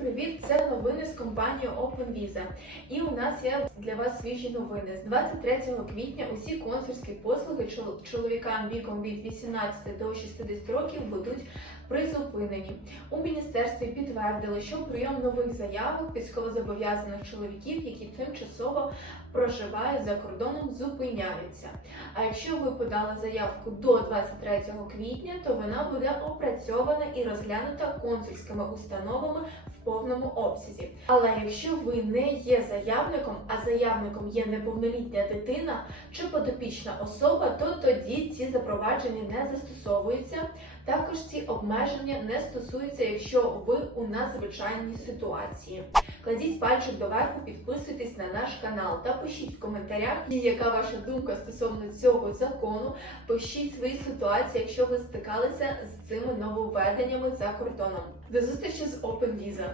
привіт! Це новини з компанії OpenVisa. І у нас є для вас свіжі новини. З 23 квітня усі консульські послуги чол- чоловікам віком від 18 до 60 років будуть призупинені. У міністерстві підтвердили, що прийом нових заявок військовозобов'язаних чоловіків, які тимчасово проживають за кордоном, зупиняються. А якщо ви подали заявку до 23 квітня, то вона буде опрацьована і розглянута консульськими установами в повному обсязі. Але якщо ви не є заявником, а заявником є неповнолітня дитина чи подопічна особа, то тоді ці запровадження не застосовуються. Також ці обмеження не стосуються, якщо ви у надзвичайній ситуації. Кладіть пальчик доверху, підписуйтесь на наш канал та пишіть в коментарях, яка ваша думка стосовно цього закону. Пишіть свої ситуації, якщо ви стикалися з цими нововведеннями за кордоном. До зустрічі з OpenVisa!